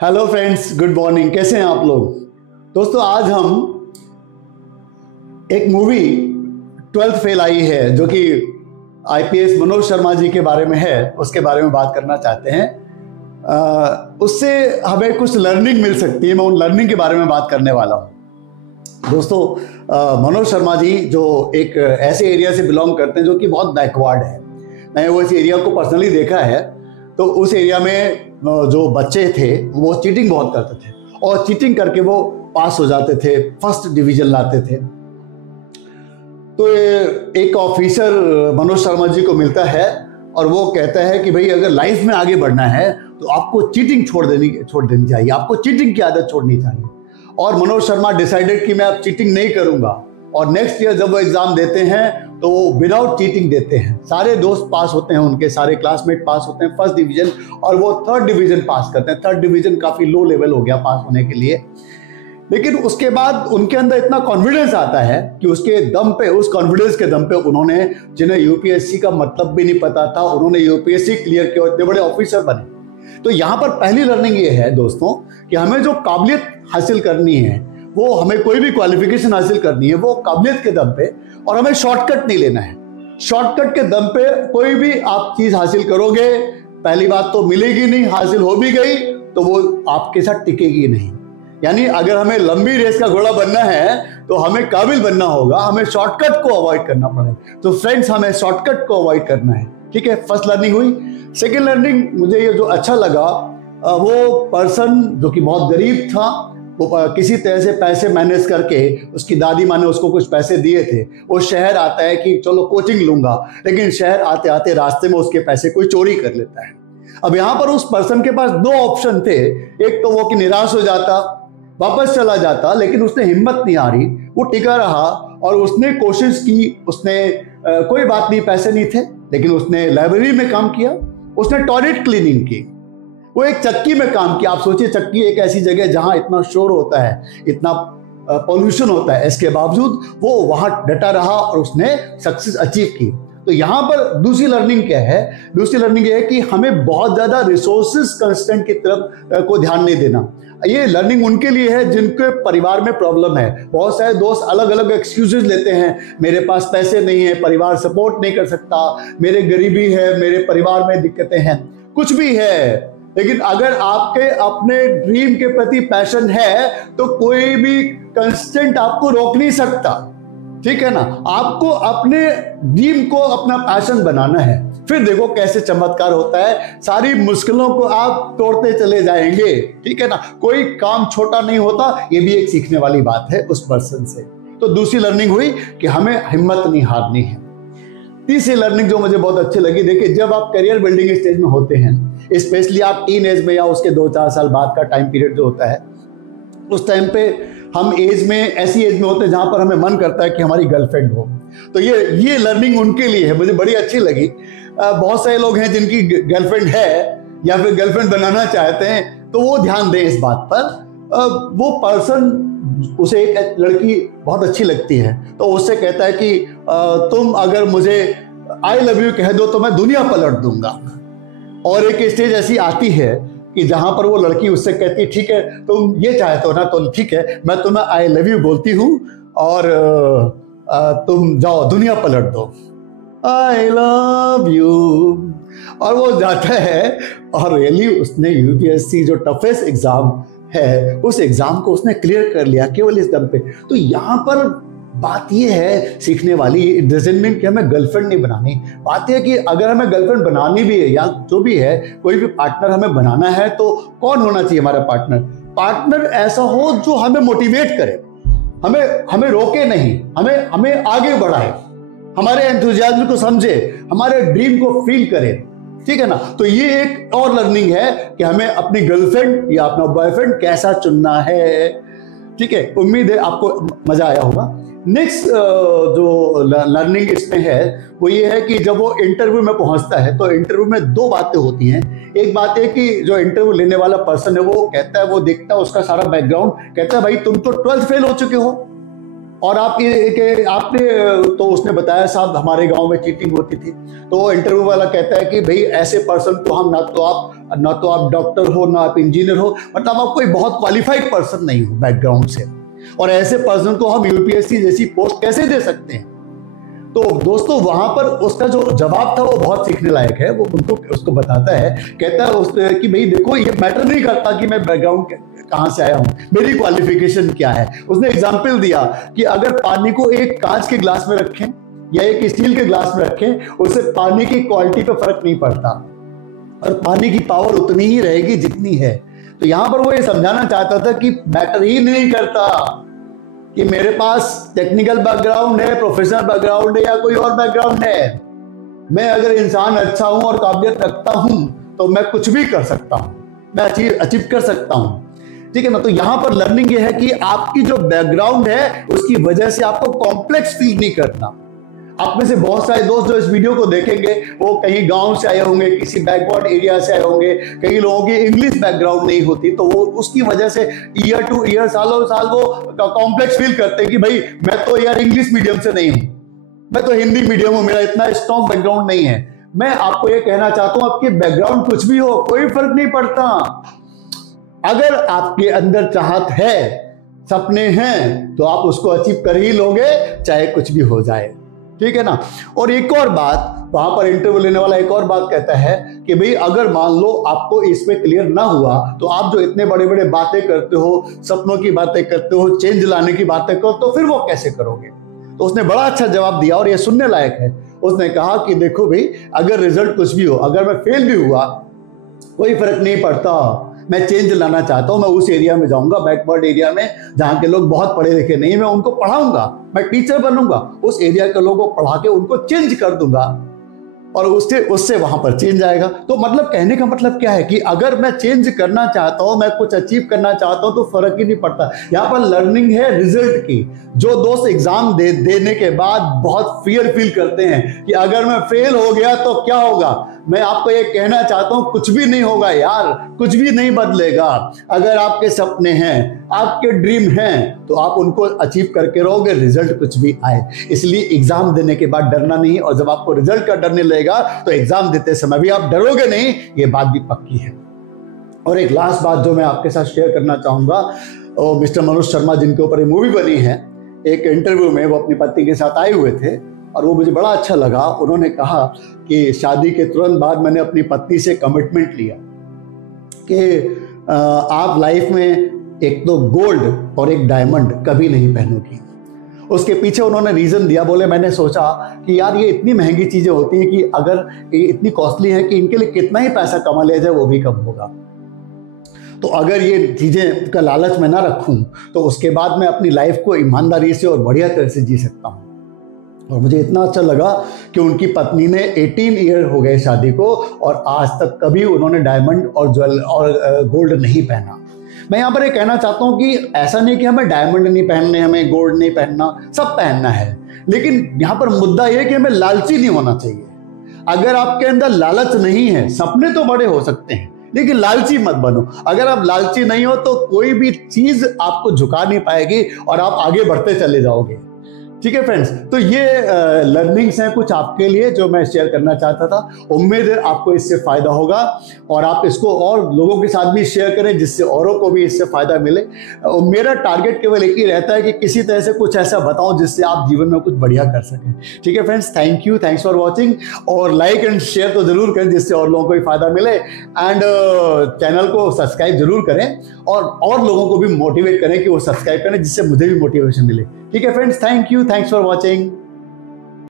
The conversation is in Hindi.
Hello friends, good morning. कैसे हैं आप लोग? दोस्तों, आज हम एक मूवी 12th फेल आई है जो कि आईपीएस मनोज शर्मा जी के बारे में है, उसके बारे में बात करना चाहते हैं। उससे हमें कुछ लर्निंग मिल सकती है। मैं उन लर्निंग के बारे में बात करने वाला हूँ। दोस्तों, मनोज शर्मा जी जो एक ऐसे एरिया से बिलोंग करते हैं जो कि बहुत बैकवर्ड है। मैंने वो इस एरिया को पर्सनली देखा है। तो उस एरिया में जो बच्चे थे वो चीटिंग बहुत करते थे और चीटिंग करके वो पास हो जाते थे, फर्स्ट डिवीजन लाते थे। तो एक ऑफिसर मनोज शर्मा जी को मिलता है और वो कहता है कि भाई, अगर लाइफ में आगे बढ़ना है तो आपको चीटिंग छोड़ देनी चाहिए, आपको चीटिंग की आदत छोड़नी चाहिए। और मनोज शर्मा डिसाइडेड कि मैं अब चीटिंग नहीं करूंगा। और नेक्स्ट ईयर जब वो एग्जाम देते हैं तो वो विदाउट चीटिंग देते हैं। सारे दोस्त पास होते हैं, उनके सारे क्लासमेट पास होते हैं फर्स्ट डिवीजन, और वो थर्ड डिवीजन पास करते हैं। थर्ड डिवीजन काफी लो लेवल हो गया पास होने के लिए। लेकिन उसके बाद उनके अंदर इतना कॉन्फिडेंस आता है कि उसके दम पे, उस कॉन्फिडेंस के दम पे उन्होंने, जिन्हें यूपीएससी का मतलब भी नहीं पता था, उन्होंने यूपीएससी क्लियर किया, इतने बड़े ऑफिसर बने। तो यहाँ पर पहली लर्निंग ये है दोस्तों कि हमें जो काबिलियत हासिल करनी है, वो हमें कोई भी क्वालिफिकेशन हासिल करनी है वो काबिलियत के दम पे, और हमें शॉर्टकट नहीं लेना है। शॉर्टकट के दम पे कोई भी आप चीज हासिल करोगे, पहली बात तो मिलेगी नहीं, हासिल हो भी गई तो वो आपके साथ टिकेगी नहीं। यानी अगर हमें लंबी रेस का घोड़ा बनना है तो हमें काबिल बनना होगा, हमें शॉर्टकट को अवॉइड करना पड़ेगा। तो फ्रेंड्स, हमें शॉर्टकट को अवॉइड करना है। ठीक है, फर्स्ट लर्निंग हुई। सेकेंड लर्निंग मुझे ये जो अच्छा लगा, वो पर्सन जो कि बहुत गरीब था, वो किसी तरह से पैसे मैनेज करके, उसकी दादी माँ ने उसको कुछ पैसे दिए थे, वो शहर आता है कि चलो कोचिंग लूंगा, लेकिन शहर आते आते रास्ते में उसके पैसे कोई चोरी कर लेता है। अब यहाँ पर उस पर्सन के पास दो ऑप्शन थे। एक तो वो कि निराश हो जाता, वापस चला जाता, लेकिन उसने हिम्मत नहीं हारी, वो टिका रहा और उसने कोशिश की। उसने कोई बात नहीं, पैसे नहीं थे, लेकिन उसने लाइब्रेरी में काम किया, उसने टॉयलेट क्लीनिंग की, वो एक चक्की में काम किया। आप सोचिए, चक्की एक ऐसी जगह जहां इतना शोर होता है, इतना पॉल्यूशन होता है, इसके बावजूद वो वहां डटा रहा और उसने सक्सेस अचीव की। तो यहाँ पर दूसरी लर्निंग क्या है? दूसरी लर्निंग ये है कि हमें बहुत ज्यादा रिसोर्सेज कंस्टेंट की तरफ को ध्यान नहीं देना। ये लर्निंग उनके लिए है जिनके परिवार में प्रॉब्लम है। बहुत सारे दोस्त अलग अलग एक्सक्यूजेज लेते हैं, मेरे पास पैसे नहीं है, परिवार सपोर्ट नहीं कर सकता, मेरे गरीबी है, मेरे परिवार में दिक्कतें हैं, कुछ भी है। लेकिन अगर आपके अपने ड्रीम के प्रति पैशन है तो कोई भी कंस्टेंट आपको रोक नहीं सकता। ठीक है ना? आपको अपने ड्रीम को अपना पैशन बनाना है, फिर देखो कैसे चमत्कार होता है। सारी मुश्किलों को आप तोड़ते चले जाएंगे। ठीक है ना? कोई काम छोटा नहीं होता। ये भी एक सीखने वाली बात है उस पर्सन से। तो दूसरी लर्निंग हुई कि हमें हिम्मत नहीं हारनी है। तीसरी लर्निंग जो मुझे बहुत अच्छी लगी, देखिए, जब आप करियर बिल्डिंग स्टेज में होते हैं, स्पेशली आप टीन एज में या उसके 2-4 साल बाद का टाइम पीरियड जो होता है, उस टाइम पे हम एज में, ऐसी एज में होते हैं जहां पर हमें मन करता है कि हमारी गर्लफ्रेंड हो। तो ये लर्निंग उनके लिए है, मुझे बड़ी अच्छी लगी। बहुत सारे लोग हैं जिनकी गर्लफ्रेंड है या फिर गर्लफ्रेंड बनाना चाहते हैं, तो वो ध्यान दें इस बात पर। वो पर्सन, उसे एक लड़की बहुत अच्छी लगती है तो उससे कहता है कि तुम अगर मुझे आई लव यू कह दो तो मैं दुनिया पलट दूंगा। और एक स्टेज ऐसी आती है कि जहां पर वो लड़की उससे कहती है, ठीक है तुम ये चाहते हो ना, तो ठीक है, मैं तुम्हें आई लव यू बोलती हूँ और तुम जाओ दुनिया पलट दो, आई लव यू। और वो जाता है और रियली उसने यूपीएससी जो टफेस्ट एग्जाम है, उस एग्जाम को उसने क्लियर कर लिया केवल इस दम पे। तो यहाँ पर बात यह है सीखने वाली, डजंट मीन कि हमें गर्लफ्रेंड नहीं बनानी। बात यह है कि अगर हमें गर्लफ्रेंड बनानी भी है या जो भी है, कोई भी पार्टनर हमें बनाना है, तो कौन होना चाहिए हमारा पार्टनर? पार्टनर ऐसा हो जो हमें मोटिवेट करे, हमें रोके नहीं, हमें आगे बढ़ाए, हमारे एंथुसियाज्म को समझे, हमारे ड्रीम को फील करे। ठीक है ना? तो ये एक और लर्निंग है कि हमें अपनी गर्लफ्रेंड या अपना बॉयफ्रेंड कैसा चुनना है। ठीक है, उम्मीद है आपको मजा आया होगा। नेक्स्ट जो लर्निंग इसमें है वो ये है कि जब वो इंटरव्यू में पहुंचता है तो इंटरव्यू में दो बातें होती हैं। एक बात है कि जो इंटरव्यू लेने वाला पर्सन है वो कहता है, वो देखता है उसका सारा बैकग्राउंड, कहता है भाई तुम तो 12th फेल हो चुके हो और आपने तो उसने बताया साहब हमारे गांव में चीटिंग होती थी। तो वो इंटरव्यू वाला कहता है कि भाई ऐसे पर्सन को हम ना तो आप ना तो आप डॉक्टर हो, ना आप इंजीनियर हो, मतलब आप कोई बहुत क्वालिफाइड पर्सन नहीं हो बैकग्राउंड से, और ऐसे पर्सन को हम यूपीएससी जैसी पोस्ट कैसे दे सकते हैं। तो दोस्तों वहां पर उसका जो जवाब था वो बहुत सीखने लायक है। वो उनको उसको बताता है, कहता है कि भाई देखो, ये मैटर नहीं करता कि मैं बैकग्राउंड कहां से आया हूं, मेरी क्वालिफिकेशन क्या है। उसने एग्जाम्पल दिया कि अगर पानी को एक कांच के ग्लास में रखें या एक स्टील के ग्लास में रखें, उससे पानी की क्वालिटी पे फर्क नहीं पड़ता, और पानी की पावर उतनी ही रहेगी जितनी है। तो यहां पर वो ये समझाना चाहता था कि मैटर ही नहीं करता कि मेरे पास टेक्निकल बैकग्राउंड है, प्रोफेशनल बैकग्राउंड है या कोई और बैकग्राउंड है। मैं अगर इंसान अच्छा हूं और काबिलियत रखता हूं तो मैं कुछ भी कर सकता हूं, मैं अचीव कर सकता हूं, ठीक है ना। तो यहां पर लर्निंग ये है कि आपकी जो बैकग्राउंड है उसकी वजह से आपको कॉम्प्लेक्स फील नहीं करना। आप में से बहुत सारे दोस्त जो इस वीडियो को देखेंगे वो कहीं गांव से आए होंगे, किसी बैकवर्ड एरिया से आए होंगे, कई लोगों की इंग्लिश बैकग्राउंड नहीं होती, तो वो उसकी वजह से ईयर टू ईयर, सालों साल वो कॉम्प्लेक्स फील करते हैं कि भाई मैं तो यार इंग्लिश मीडियम से नहीं हूं, मैं तो हिंदी मीडियम हूं, मेरा इतना स्ट्रॉन्ग बैकग्राउंड नहीं है। मैं आपको ये कहना चाहता हूं, आपके बैकग्राउंड कुछ भी हो, कोई फर्क नहीं पड़ता। अगर आपके अंदर चाहत है, सपने हैं, तो आप उसको अचीव कर ही लोगे, चाहे कुछ भी हो जाए, ठीक है ना। और एक और बात, वहां पर इंटरव्यू लेने वाला एक और बात कहता है कि भाई अगर मान लो आपको इसमें क्लियर ना हुआ, तो आप जो इतने बड़े बड़े बातें करते हो, सपनों की बातें करते हो, चेंज लाने की बातें करो, तो फिर वो कैसे करोगे। तो उसने बड़ा अच्छा जवाब दिया और ये सुनने लायक है। उसने कहा कि देखो भाई, अगर रिजल्ट कुछ भी हो, अगर मैं फेल भी हुआ, कोई फर्क नहीं पड़ता, मैं चेंज लाना चाहता हूं, मैं उस एरिया में जाऊंगा, बैकवर्ड एरिया में जहां के लोग बहुत पढ़े लिखे नहीं, मैं उनको पढ़ाऊंगा, मैं टीचर बनूंगा, उस एरिया के लोगों को पढ़ा के उनको चेंज कर दूंगा, और उससे वहां पर चेंज आएगा। तो मतलब कहने का मतलब क्या है कि अगर मैं चेंज करना चाहता हूं, मैं कुछ अचीव करना चाहता हूं, तो फर्क ही नहीं पड़ता। यहां पर लर्निंग है रिजल्ट की। जो दोस्त एग्जाम देने के बाद बहुत फियर फील करते हैं कि अगर मैं फेल हो गया तो क्या होगा, मैं आपको ये कहना चाहता हूं, कुछ भी नहीं होगा यार, कुछ भी नहीं बदलेगा। अगर आपके सपने हैं, आपके ड्रीम हैं, तो आप उनको अचीव करके रहोगे, रिजल्ट कुछ भी आए। इसलिए एग्जाम देने के बाद डरना नहीं, और जब आपको रिजल्ट का डर नहीं लगेगा तो एग्जाम देते समय भी आप डरोगे नहीं, ये बात भी पक्की है। और एक लास्ट बात जो मैं आपके साथ शेयर करना चाहूंगा, मिस्टर मनोज शर्मा जिनके ऊपर ये मूवी बनी है, एक इंटरव्यू में वो अपनी पत्नी के साथ आए हुए थे और वो मुझे बड़ा अच्छा लगा। उन्होंने कहा कि शादी के तुरंत बाद मैंने अपनी पत्नी से कमिटमेंट लिया कि आप लाइफ में एक तो गोल्ड और एक डायमंड कभी नहीं पहनोगी। उसके पीछे उन्होंने रीज़न दिया, बोले मैंने सोचा कि यार ये इतनी महंगी चीज़ें होती हैं कि अगर ये इतनी कॉस्टली है कि इनके लिए कितना ही पैसा कमा लिया जाए वो भी कम होगा, तो अगर ये चीज़ें का लालच में ना रखूं तो उसके बाद मैं अपनी लाइफ को ईमानदारी से और बढ़िया तरह से जी सकता हूं। और मुझे इतना अच्छा लगा कि उनकी पत्नी ने 18 ईयर हो गए शादी को और आज तक कभी उन्होंने डायमंड और गोल्ड नहीं पहना। मैं यहाँ पर ये कहना चाहता हूँ कि ऐसा नहीं कि हमें डायमंड नहीं पहनने, हमें गोल्ड नहीं पहनना, सब पहनना है, लेकिन यहाँ पर मुद्दा ये कि हमें लालची नहीं होना चाहिए। अगर आपके अंदर लालच नहीं है, सपने तो बड़े हो सकते हैं लेकिन लालची मत बनो। अगर आप लालची नहीं हो तो कोई भी चीज आपको झुका नहीं पाएगी और आप आगे बढ़ते चले जाओगे। ठीक है फ्रेंड्स, तो ये लर्निंग्स हैं कुछ आपके लिए जो मैं शेयर करना चाहता था। उम्मीद है आपको इससे फायदा होगा और आप इसको और लोगों के साथ भी शेयर करें जिससे औरों को भी इससे फायदा मिले। मेरा टारगेट केवल एक ही रहता है कि किसी तरह से कुछ ऐसा बताऊं जिससे आप जीवन में कुछ बढ़िया कर सकें। ठीक है friends, thank you, thanks for watching, और लाइक एंड शेयर तो जरूर करें जिससे और लोगों को भी फायदा मिले, एंड चैनल को सब्सक्राइब जरूर करें और लोगों को भी मोटिवेट करें कि वो सब्सक्राइब करें जिससे मुझे भी मोटिवेशन मिले। ठीक है friends, thank you, thanks for watching.